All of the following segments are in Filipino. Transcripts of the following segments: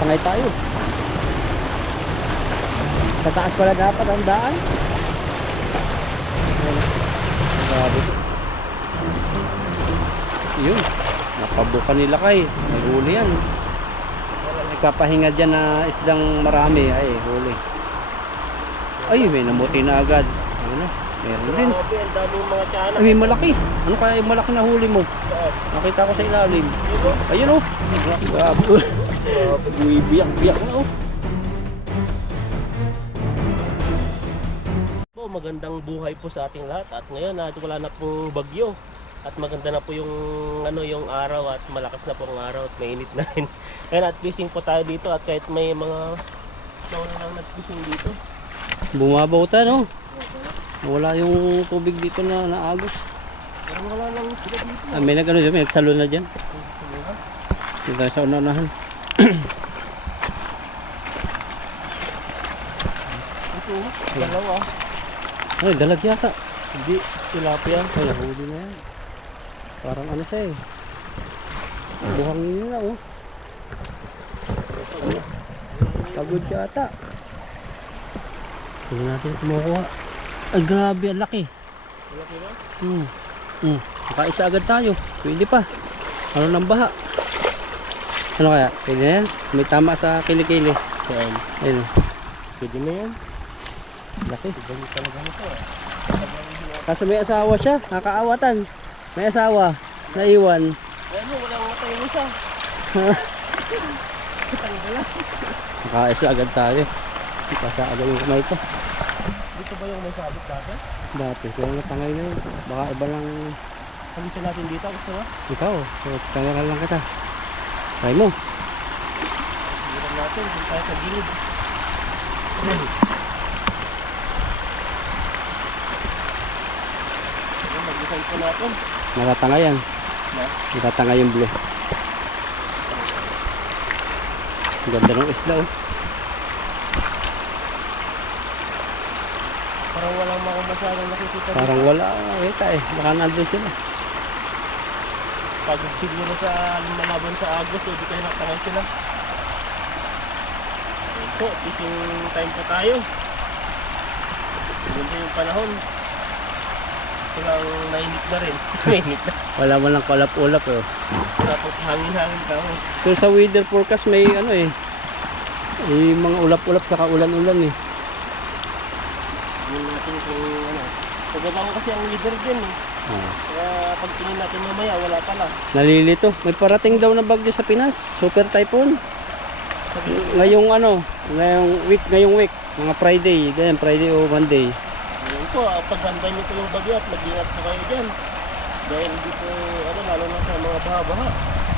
Tangay tayo. Sa taas pala dapat ang daan. Grabe. Yun. Napabuka nila kay. May huli yan. Nagpapahinga dyan na isdang marami. Ay, huli. Ay, may namuti na agad. Ayun na. Meron din. Ang daming mga tiyanak. Ay, may malaki. Ano kaya yung malaki na huli mo? Nakita ko sa ilalim. Ayun oh. Grabe. Biyak-biyak na oh. Magandang buhay po sa ating lahat at ngayon wala na pong bagyo at maganda na po yung yung araw at malakas na po ang araw at mainit na rin. Kaya fishing po tayo dito at kahit may mga nauna lang nag-fishing dito. Bumabaw ta no? Wala yung tubig dito na naagos. Pero wala lang sila dito. Ah, may nag-ano dyan, may nagsalo na dyan. Dito sa unahan. Ito, dalawa. Ay, dalag yata. Hindi, tilapia. Ay, nahuli na yan. Parang ano siya eh. Buhang nyo na oh. Pagod yata. Tingnan natin kumukuha. Ay, grabe, ang laki. Malaki ba? Nakaisa agad tayo. Pwede pa. Ano ng baha? Ano kaya? Pwede na yan? May tama sa kilikili. Saan? Ayun. Pwede na yan. Laki. Pwede talaga nito eh. Kaso may asawa siya. Nakaawatan. May asawa. Naiwan. Ano, walang matay mo siya. Tanggalan. Nakaisa agad tayo. Ikasa agad yung kumay ko. Dito ba yung may sabit dati? Dati. Kaya natangay na yun. Baka iba lang. Palisan natin dito. Gusto mo? Ikaw. So, tangaran lang kita. Try mo. Hiram natin. Dito tayo sa gilid. Mag-design po natin. Natatanga yan. Natatanga yung blue. Ang ganda ng isla oh. Parang walang mga masyadong nakikita dito. Parang wala. Kita eh. Baka nandun sila. Pag siguro sa lumalaban sa Agos, hindi kayo nakatangay sila. Ayun po, fishing time po tayo. Ganda yung panahon. Walang nainit na rin. Nainit na. Wala man lang kalap-ulap eh. Wala po hangin-hangin ka mo. So sa weather forecast may ano eh. May mga ulap-ulap saka ulan-ulan eh. Tingnan natin kung ano. Pagkaba ko kasi ang leader dyan eh. Kaya pag tingin natin mamaya, wala pala. Nalilito. May parating daw na bagyo sa Pinas. Super typhoon. Ngayong ano, ngayong week, mga Friday, ganyan, Friday o Monday. Ayun po, paghandan nyo po yung bagyo at mag-ingat po kayo dyan. Dahil dito, lalo na sa mga baha-baha,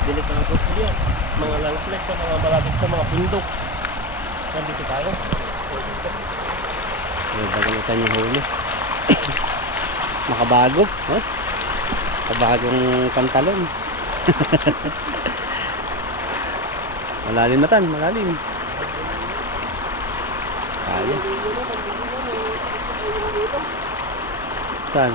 delikado po yan. Mga landslide sa mga malapit sa mga bundok. Nandito tayo. Ay, bagalitan yung huli. Makabago. Oh? Makabagong pantalon. Malalim na tan, malalim. Kaya. Saan?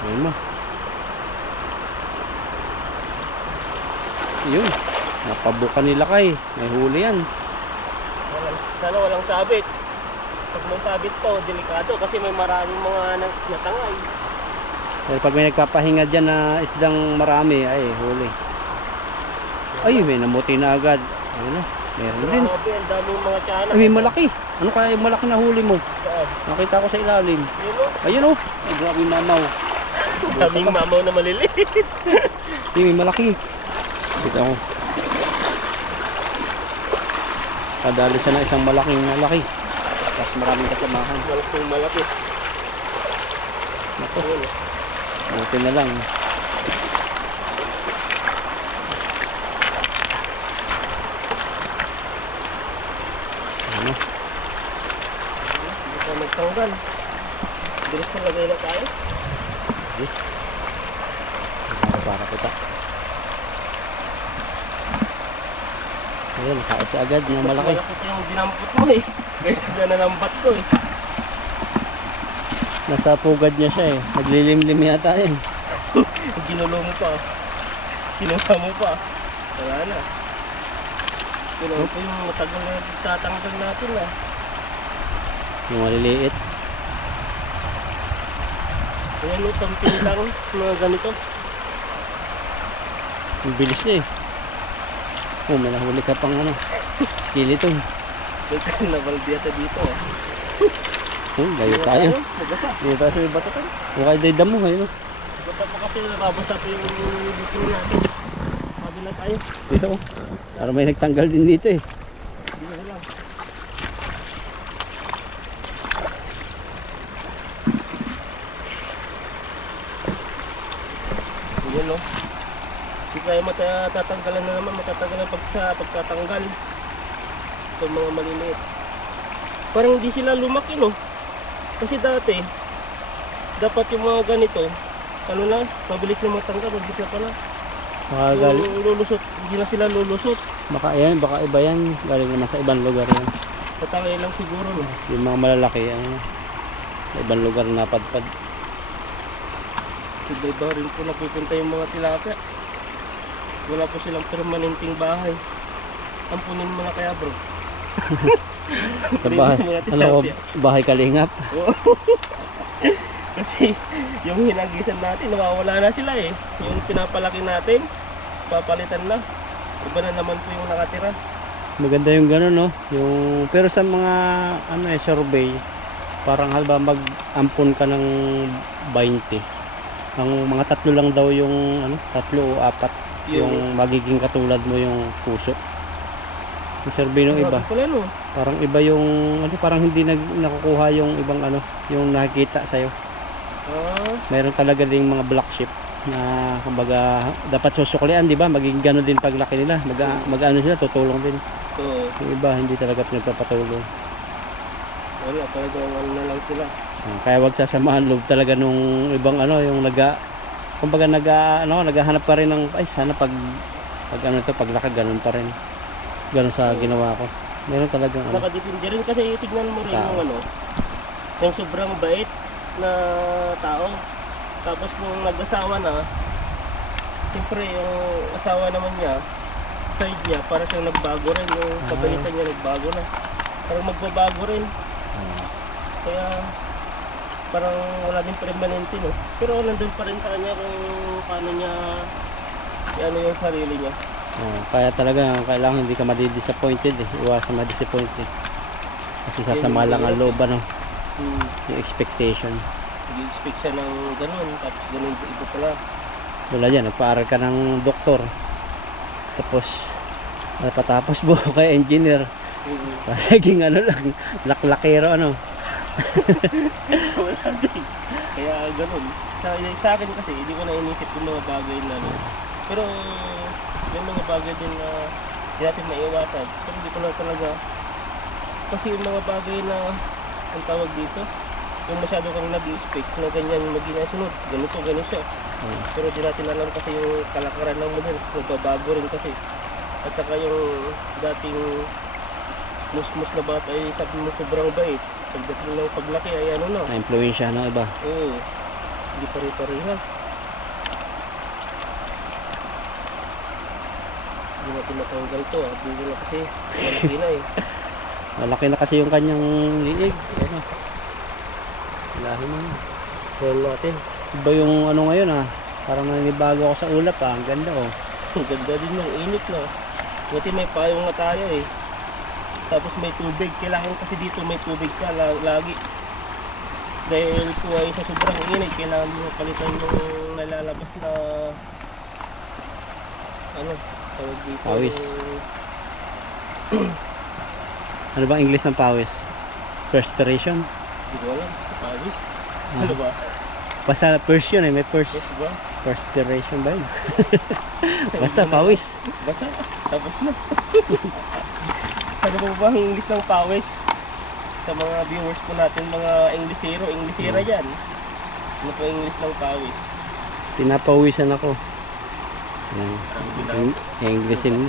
Ayun mo. Yun. Napabuka nila kay. May huli yan. Sana walang sabit. Pag may sabit po, delikado kasi may maraming mga natangay. Pero pag may nagpapahinga dyan na isdang marami, ay huli. Ay, may namuti na agad. Ayun na. Meron din. Grabe, ang daming mga tiyanak. Ay, may malaki. Ano kaya yung malaki na huli mo? Saan? Nakita ko sa ilalim. Yun o. Ayun oh. Ay, grabe yung mamaw. Daming mamaw na maliliit. Ay, may malaki. Kita ko. Kadali siya na isang malaking malaki. Tapos maraming kasamahan. Malaking malapit. Ito. Buti na lang. Ano? Hindi pa magtanggal. Bilis na lagay na tayo. Para kita. Ayun, nakaisa agad na malaki. Malaki yung dinampot mo eh. Kaysa na nalambat ko eh. Nasa pugad niya siya eh. Naglilimlim yata yun. Ginulo mo pa. Kinuha mo pa. Wala na. Kinuha po yung matagal na tatanggal natin ah. Yung maliliit. Ayan o, pampin lang. Mga ganito. Ang bilis niya eh. Oh, may nahuli ka pang ano. Skeleton. May nabalbiyata dito ah. Oh, layo tayo. Nagasa. Layo tayo sa iba tayo. O kaya day damo kayo. Bata pa kasi nababasa pa yung dito natin. Kabila tayo. Dito oh. Para may nagtanggal din dito eh. Dito lang. Ayan o. Hindi kaya matatanggalan na naman. Matatanggalan pagkatanggal. Ito mga maliliit. Parang hindi sila lumaki no. Kasi dati, dapat yung mga ganito, ano na, mabilis na matanggal, mabilis na pala. Galing. Yung lulusot, hindi na sila lulusot. Baka iba yan. Galing naman sa ibang lugar yan. Patangay lang siguro no. Yung mga malalaki yan. Sa ibang lugar napadpad. Iba rin po napupunta yung mga tilapia. Wala po silang permanenteng bahay. Ampunin mo na kaya bro. Sa bahay. Ano ko, bahay kalingap. Kasi yung hinagisan natin, nawawala na sila eh. Yung pinapalaki natin, papalitan na. Iba na naman po yung nakatira. Maganda yung gano'n no. Yung, pero sa mga ano eh, survey, parang halba mag-ampon ka ng 20. Ang mga 3 lang daw yung ano, 3 o 4 yung magiging katulad mo yung puso. Yung survey ng iba. Pala, no? Parang iba yung ano, parang hindi nakukuha yung ibang ano, yung nakikita sa'yo. Meron talaga ding mga black sheep na kumbaga dapat susuklian, di ba? Magiging gano'n din paglaki nila. Mag-ano sila, tutulong din. So, Yung iba hindi talaga pinagpapatulong. wala, talagang ano na lang sila. Kaya wag sasamahan loob talaga nung ibang ano, yung kumbaga naghahanap pa rin ng ay sana pag ano to, paglaki ganun pa rin. Ganun sa ginawa ko. Meron talagang ano. Nakadepende rin kasi tignan mo rin Tao. yung ano, yung sobrang bait na tao. Tapos nung nag-asawa na, siyempre yung asawa naman niya, side niya, para siyang nagbago rin. Yung kabaitan niya nagbago na. Parang magbabago rin. Kaya parang wala din permanente no. Pero nandun pa rin sa kanya kung paano niya ano yung sarili niya. Kaya talaga kailangan hindi ka madi-disappointed eh. Iwasan ma-disappointed. Kasi sasama lang ang loob ano, yung expectation. Nag-expect siya ng ganun, tapos ganun iba pala. Wala yan, nagpaaral ka ng doktor. Tapos patapos mo kay engineer. Naging ano lang, laklakero ano. Wala din. Kaya ganun. Sa akin kasi, hindi ko na inisip yung mga bagay na ano. Pero yung mga bagay din na hindi natin maiwasan. Pero hindi ko na talaga. Kasi yung mga bagay na ang tawag dito, yung masyado kang nag-expect na ganyan maging sunod. Ganito, ganito siya. Pero di natin alam kasi yung kalakaran ng model. Nagbabago rin kasi. At saka yung dating musmus na bata ay sabi mo sobrang bait. Pagdating ng paglaki ay ano na. Na-influensya ng iba. Oo. Hindi pare-parehas. Hindi natin matanggal to ah. Hindi na kasi malaki na eh. Malaki na kasi yung kanyang liig. Ano? Lahi mo na. Ayan natin. Iba yung ano ngayon ah. Parang nanibago ako sa ulap ah. Ang ganda oh. Ang ganda din yung init na. Buti may payong na tayo eh. Tapos may tubig. Kailangan kasi dito may tubig ka lagi. Dahil po ay sa sobrang init, kailangan mo palitan yung nalalabas na ano, tawag dito. Pawis. Ano bang English ng pawis? Perspiration? Hindi ko alam. Pawis. Ano ba? Basta Persian eh. May Yes ba? perspiration ba yun? Basta pawis. Basta. Tapos na. Ano ba ba ang English ng pawis? Sa mga viewers po natin, mga Englishero, Englishera dyan. Ano po English ng pawis? Pinapawisan ako. Ang Englishin mo.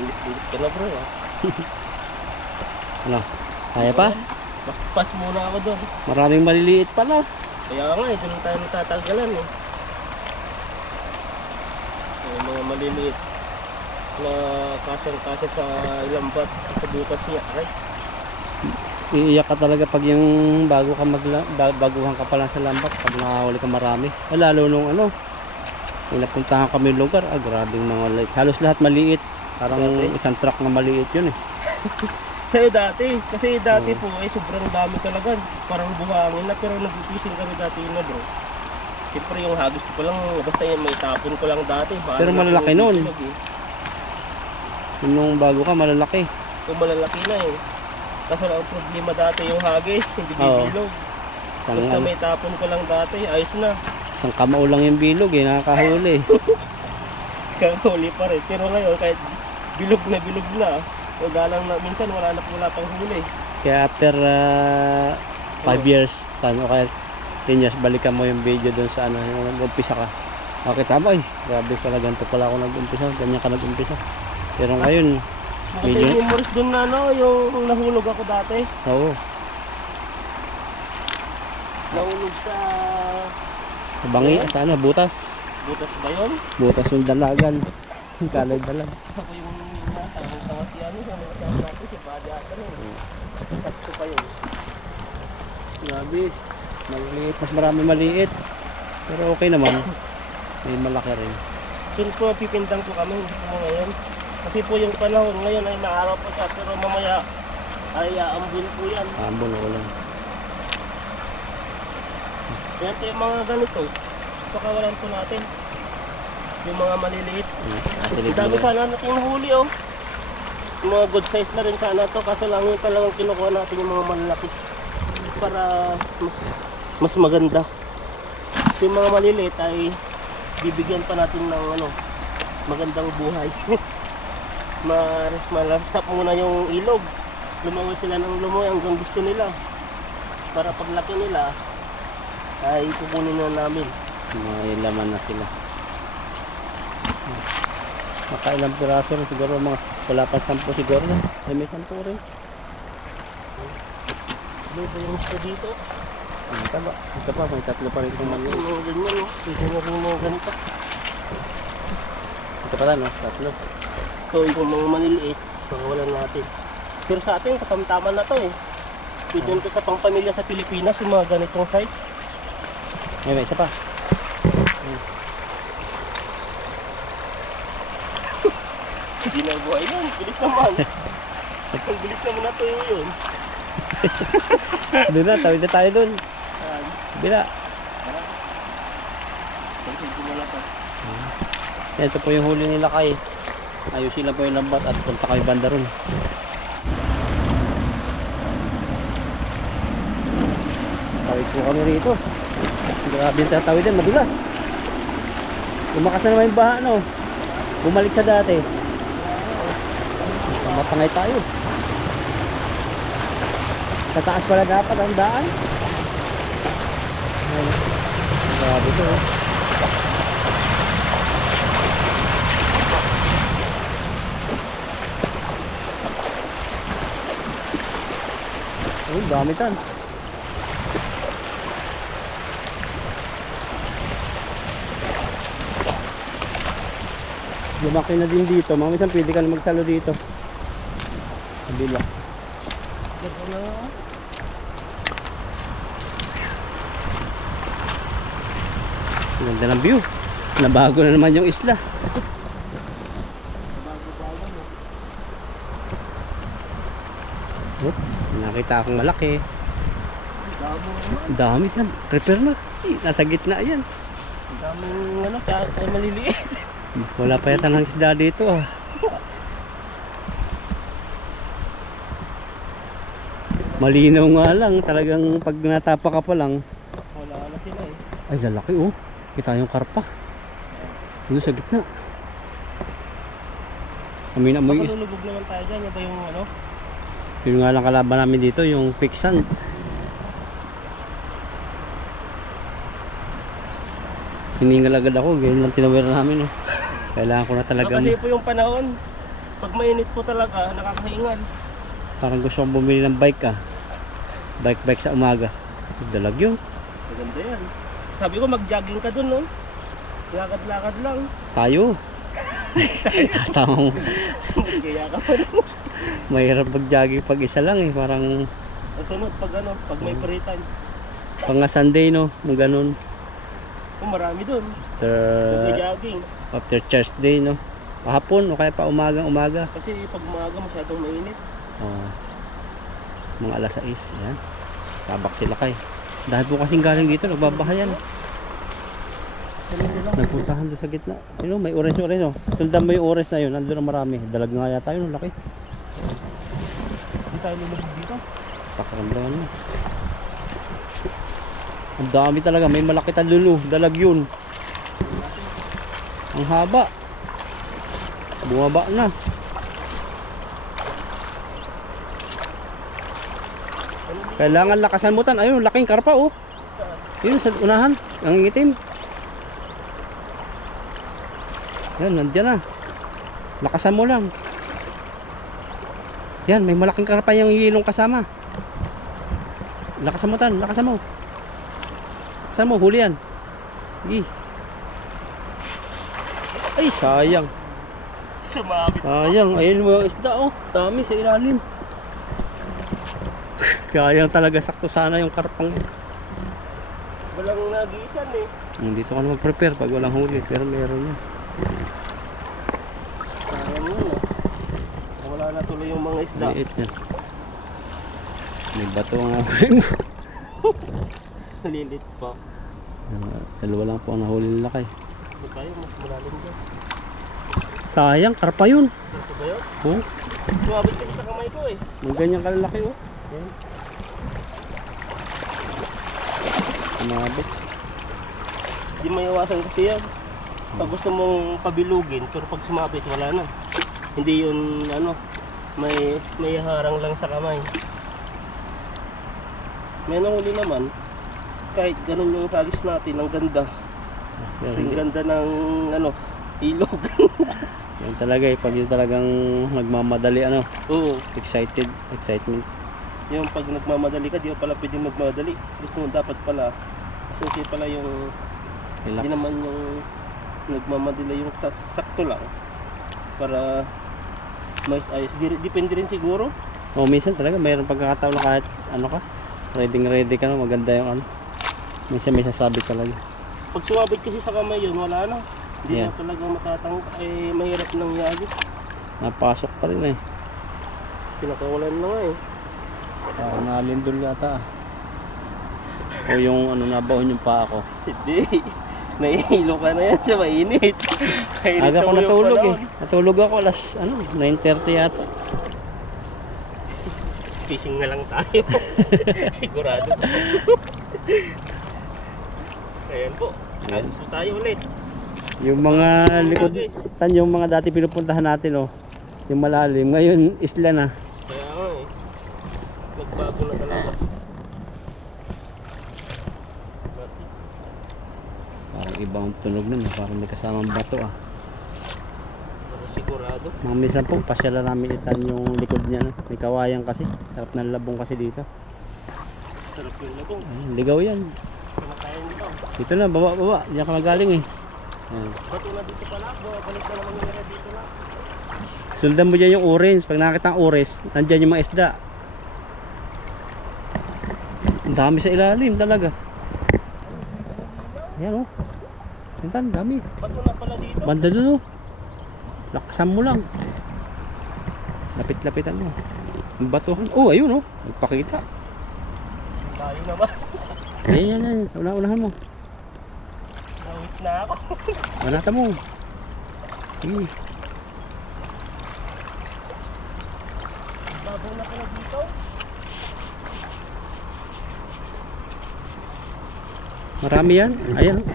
English ka na bro ah. Ano? Kaya pa? Pas muna ako doon. Maraming maliliit pala. Kaya nga, ito lang tayo natatagalan eh. Yung mga maliliit na kasang-kasa sa lambat sa butas niya. Aray, Iiyak ka talaga pag yung baguhan ka pa lang sa lambat pag nakahuli ka marami. Lalo nung ano, nung napuntahan kami yung lugar, grabing mga light. Halos lahat maliit. Parang Grabe. isang truck na maliit yun eh. sa'yo dati, kasi dati po ay sobrang dami talaga. Parang buhangin na, pero nag-fishing kami dati na bro. Siyempre yung hagis ko lang, basta yan may tapon ko lang dati. Baka Pero na malalaki po, nun. bilog eh. Yung nung bago ka, malalaki. Kung malalaki na eh. Kaso lang ang problema dati yung hagis, hindi Oo. bibilog. Isang, Basta ano, may tapon ko lang dati, ayos na. isang kamao lang yung bilog eh, nakakahuli. Kaya huli pa rin. Pero ngayon, kahit bilog na, wala lang na, minsan wala pang huli. Kaya after 5 years, o kaya 10 years, balikan mo yung video doon sa ano, yung nag-umpisa ka. Okay, tama eh. Grabe pala, ganito pala ako nag-umpisa. Ganyan ka nag-umpisa. Pero ngayon, Maganda Medyo- yung memories dun na ano, yung nahulog ako dati. oo. Nahulog sa Sa bangi, sa ano, butas. butas ba yun? Butas yung dalagan. Kalay dalag. Ako yung tanga si ano, yung kasama natin, si Badi ata rin. Sakto pa yun. Grabe. Maliit. Mas marami maliit. Pero okay naman. May malaki rin. Soon po pipintang po kami, hindi po ngayon. Kasi po yung panahon ngayon ay maaraw po siya, pero mamaya ay aambun po yan. Ambon o lang. Kaya ito yung mga ganito, pakawalan po natin. Yung mga maliliit. Silip Dami sana natin nahuli oh. Yung mga good size na rin sana to, kaso lang yung talagang kinukuha natin yung mga malalaki. Para mas maganda. So, yung mga maliliit ay bibigyan pa natin ng ano, magandang buhay. Malasap muna yung ilog. Lumangoy sila ng lumoy hanggang gusto nila. Para paglaki nila ay kukunin na namin. Mga laman na sila. Makailang piraso rin siguro, mga wala pa 10 siguro. Ay may 10 rin. Ano ba yung gusto dito? Ito ba? Ito pa, may 3 pa rin itong mali. Yung mga ganyan oh. Yung mga ganito. Ito pa no? 3. So yung mga maliliit, pakawalan natin. Pero sa atin, katamtaman na to eh. Pwede to sa pangpamilya sa Pilipinas, yung mga ganitong size. Ay, may isa pa. Hindi na buhay yun, bilis naman. Ang bilis naman na to yun. Doon na, tawid na tayo doon. Ayan. Bila. Pansin ko muna to. Ito po yung huli nila kay. Ayusin lang po yung lambat at punta kami banda ron. Tawid po kami rito. Grabe yung tatawid yan, madulas. Lumakas na naman yung baha, no? Bumalik sa dati. Matangay tayo. Sa taas pala dapat ang daan. Ayun. Grabe ito, oh. Ayun, dami tan. Lumaki na din dito. Mga minsan pwede ka na magsalo dito. Kabila. Ito na. Ganda ng view. Nabago na naman yung isla. Bago-bago mo. Oh, nakita akong malaki. Damo naman. Dami san. Prepare na. Nasa gitna yan. Daming ano, kaya maliliit. Wala pa yata ng isda dito. Ah. Malinaw nga lang. Talagang pag natapa ka pa lang. Wala na sila eh. Ay, lalaki oh. Kita yung karpa. Doon sa gitna. Kami na mo Baka lulubog naman tayo dyan. Yan ba yung ano? Yun nga lang kalaban namin dito, yung quick sand. Hiningal agad ako, ganyan lang tinawir namin. Oh. Kailangan ko na talaga. Kasi po yung panahon, pag mainit po talaga, nakakahingal. Parang gusto kong bumili ng bike ah. Bike sa umaga. Dalag yun. Maganda yan. Sabi ko mag-jogging ka dun, no? Lakad-lakad lang. Tayo. Kasama mo. Gaya ka pa no? Mahirap mag-jogging pag isa lang eh. Parang Ang sunod, pag may free time. pang Sunday no. Nung ganun. Oh, marami dun. After, Mag-jogging. after church day no. Hapon o kaya pa umaga. Kasi pag umaga masyadong mainit. Oh. Mga alas 6. Yan. Sabak sila kay. Dahil po kasing galing dito. Nagbabahayan. Nagpuntahan doon sa gitna. You know, may orange oh. Sundan mo yung orange na yun. Nandun na marami. Dalag nga yata yun. Laki. Hindi tayo lumabog dito. Pakaramdaman mo. Ang dami talaga. May malaki talulu. Dalag yun. Ang haba. Bumaba na. Kailangan lakasan mo tan. Ayun, laking karpa oh. Yun sa unahan. Ang itim. Yan, nandiyan na. Lakasan mo lang. Yan, may malaking karpa yung yilong kasama. Lakasan mo tan, lakasan mo. Lakasan mo, huli yan. Sige. Ay, sayang. Sumabit. Sayang, ayun mo yung isda oh. Dami sa ilalim. Kayang talaga sakto sana yung karpang yun. Walang nagisan eh. Dito ka na mag-prepare pag walang huli. Pero meron yan. Sayang yun ah. Wala na tuloy yung mga isda. Liit yan. May bato ang huli mo. Nalilit pa. Dalawa lang po ang nahuli nila kay. Hindi tayo, mas malalim dyan. Sayang, karpa yun. Ito ba yun? Oh, Sumabit kasi sa kamay ko eh. may ganyan kalalaki oh. Yan. Kumabit. Hindi maiwasan kasi yan. Pag gusto mong pabilugin, pero pag sumabit wala na. Hindi yun ano, may harang lang sa kamay. May nahuli naman, kahit ganun yung hagis natin, ang ganda. Kasi ang ganda ng ano, ilog. Yan talaga eh, pag yun talagang nagmamadali ano, Oo, excitement. yung pag nagmamadali ka, di mo pala pwedeng magmadali. Gusto mo dapat pala, kasi pala yung, Relax. hindi naman yung nagmamadali yung sakto lang. Para mais ayos. Depende rin siguro. Oh, minsan talaga mayroong pagkakataon na kahit ano ka, ready ka na, maganda yung ano. Minsan may sasabi talaga. Pag sumabit kasi sa kamay yun, wala na. Hindi Yeah. na talagang matatangka. Eh, mahirap nang yagis. Napasok pa rin eh. Pinakawalan na nga eh. Parang nalindol yata ah. O yung ano, nabahon yung paa ko. Hindi. Nahihilo ka na yan sa mainit. Mainit Aga na ko mo yung natulog eh. panahon. Natulog ako alas 9:30 yata. Fishing na lang tayo. Sigurado. Ayan po. Ayan. Ayan po tayo ulit. Yung mga likod, yung mga dati pinupuntahan natin oh. Yung malalim, ngayon isla na. Kaya nga eh. Nagbago na talaga. Parang ibang tunog nun, parang may kasamang bato ah. Pero sigurado. Mga minsan po, pasyalan namin itan yung likod niya no? May kawayan kasi, sarap ng labong kasi dito. Sarap yung labong. Ayun, ligaw yan. Kumakain nito. Dito na, baba, diyan ka na galing eh. Ayan. Bato na dito pala. Balik na naman yung dito na. Suldan mo dyan yung orange. Pag nakita ang orange, nandyan yung mga isda. Ang dami sa ilalim talaga. Ayan oh. Ayan, dami. Bato na pala dito. Banda dun oh. Lakasan mo lang. Lapit-lapitan mo. Ang batuhan. Oh, ayun oh. Nagpakita. Tayo naman. Ayan. Unahan mo. Nawit na ako. Manata mo. Sige. Babaw na pala dito. Marami yan. Ayan oh.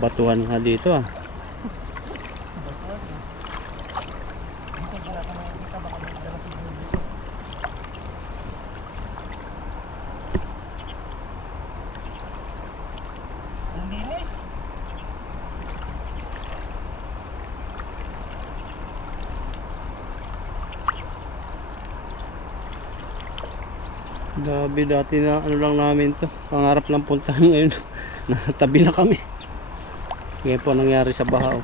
Batuhan nga dito ah. Ang linis. Gabi dati na ano lang namin to. Pangarap lang puntahan ngayon. Natabi na kami. Ngayon po nangyari sa baha.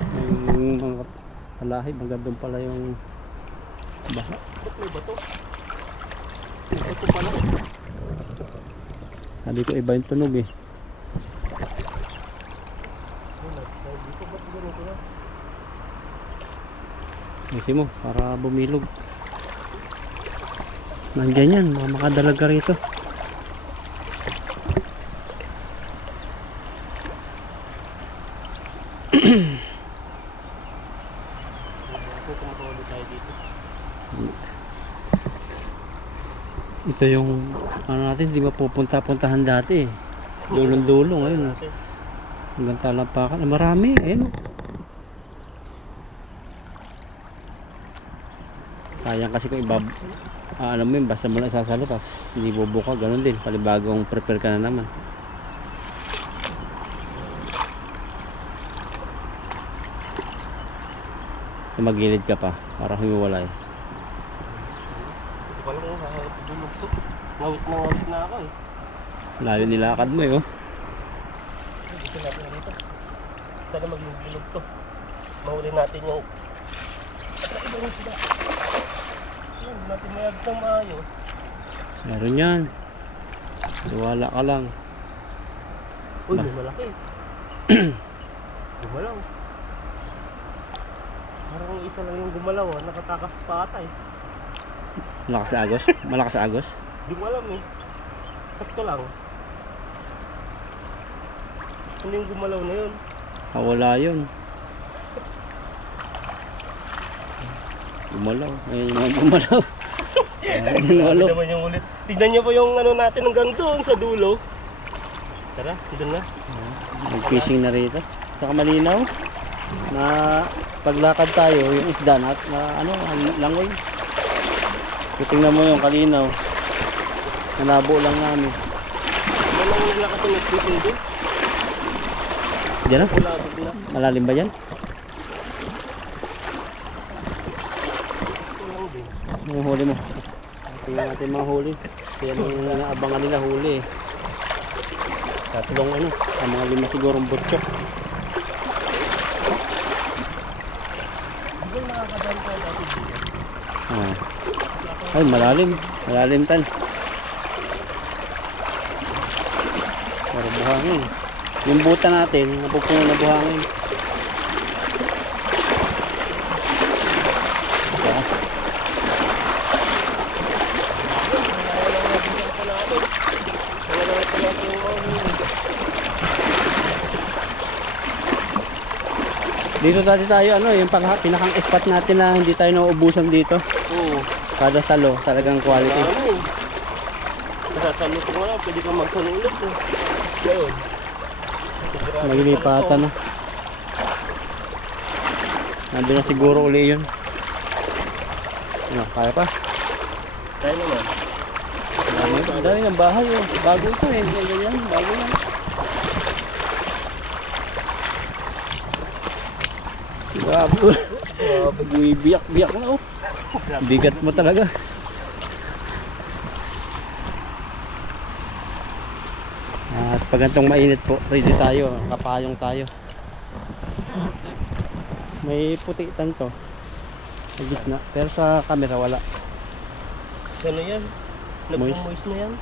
Yung mga palahib. Hanggang doon pala yung baha. Ba't may bato? May bato pala. Sabi ko iba yung tunog eh. Dito ba't ganito na? Kasi mo, para bumilog. Nandyan yan, mga makadalag ka rito. Kumakauli tayo dito. Ito yung ano natin, di mapupunta-puntahan dati eh. Dulong-dulong ngayon. Natin. Hanggang talampakan. Marami, ayun. Sayang kasi kung ibab alam mo yun, basta mo lang isasalo tapos hindi bubuka, ganun din. Palibagong prepare ka na naman. Magilid ka pa para humiwalay. Ito pala kung hahapulog to. Ngawit na ako eh. Layo nilakad mo eh, oh. Dito natin dito. Sana maglulog to. Mahuli natin yung ibang sila. Hindi natin mayagtang maayos. Meron yan. Wala ka lang. Uy, Bas. may malaki. Gumalaw. Parang isa lang yung gumalaw, nakatakas pa ata eh. Malakas sa agos? Malakas sa agos? Di ko alam eh. Sakto lang. Ano yung gumalaw na yun? Wala yun. Gumalaw. Ayun yung mga gumalaw. Ayun, gumalaw. Grabe naman yung ulit. Tignan niyo po yung ano natin hanggang doon sa dulo. Tara, doon na. Mag-fishing na rito. Saka malinaw. Na paglakad tayo, yung isda na ano, langoy. Tingnan mo yung kalinaw. Nanabo lang namin. Ano yung nila kasi nag-fishing doon? Diyan na? Wala, bigla. Malalim ba dyan? Ito lang din. Yung huli mo. Tingnan natin mga huli. Kaya yung naabangan nila huli eh. Tatlong ano, ang mga 5 sigurong butchok. Di ba nakakadaan tayo dati dito? Ah. Ay, malalim. Malalim tan. Pero buhangin. Yung buta natin, napupuno na buhangin. Ah. Dito dati tayo, ano, yung pinakang spot natin na hindi tayo nauubusan dito. Oo. Kada salo, talagang quality. Masasalo ko nga, pwede kang magsalo ulit eh. Ngayon. Naglilipatan na. Nandun na siguro uli yun. Ano, kaya pa? Tayo naman. Ang dami ng bahay oh. Bago ito eh. Ganyan, bago yan. Grabe. Biyak-biyak na oh. Bigat mo talaga. At pag gantong mainit po, ready tayo. Kapayong tayo. May putitan to. Sa gitna. Pero sa camera wala. Ano yan? Moist. Nagpo-moist na yan?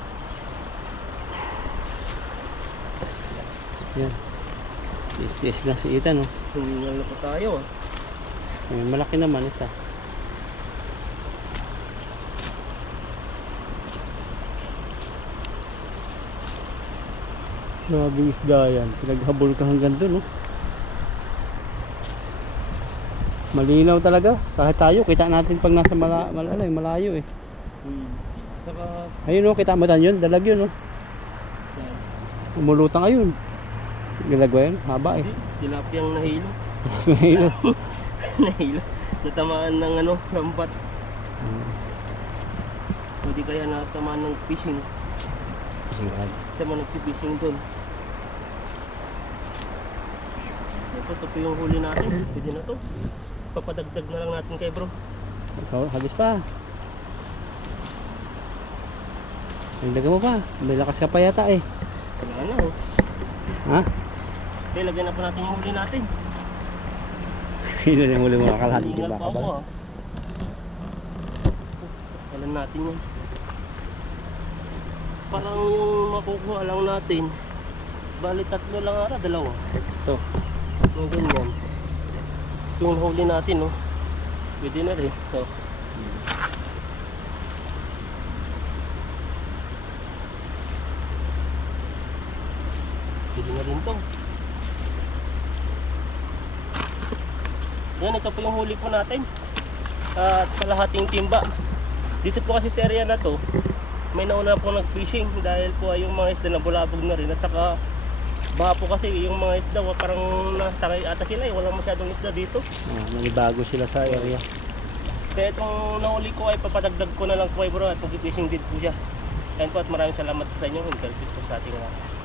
Yan. Tiis na si Ethan oh. Humingal na pa tayo. May malaki naman isa. Grabing isda yan. Pinaghabol ka hanggang dun oh. Malinaw talaga. Kahit tayo, kita natin pag nasa malayo eh. Saka, Ayun oh, kita mo tan yun. Dalag yun oh. Umulutang ayun. Galagwa yun. Haba eh. tilapiyang nahilo. Mahilo. Nahilo. Natamaan ng ano, rampat. O di kaya natamaan ng fishing. Singkad. Siya man nagpi-fishing doon. Ito po yung huli natin. Pwede na to. Papadagdag na lang natin kay bro. So, hagis pa. Nagdagan mo pa. May lakas ka pa yata eh. Wala na oh. Ha? Okay, lagyan na po natin yung huli natin. Yun na yung huli mga kalahati. Ingat Diba pa ka ba? ako ah. Alam natin yun. Parang yung makukuha lang natin. Bali 3 lang ata, 2. Ito. Yung ganyan. Yung huli natin oh. Pwede na rin. So, pwede na rin to. Yan, ito po yung huli po natin. At kalahating timba. Dito po kasi sa area na to, may nauna po nag-fishing dahil po ay yung mga isda na bulabog na rin. At saka baka po kasi yung mga isda parang natangay ata sila eh. Walang masyadong isda dito. Nanibago sila sa area. Kaya itong nahuli ko ay papadagdag ko na lang po ay bro at mag-fishing din po siya. Ayan po at maraming salamat po sa inyo. God bless po sa ating lahat.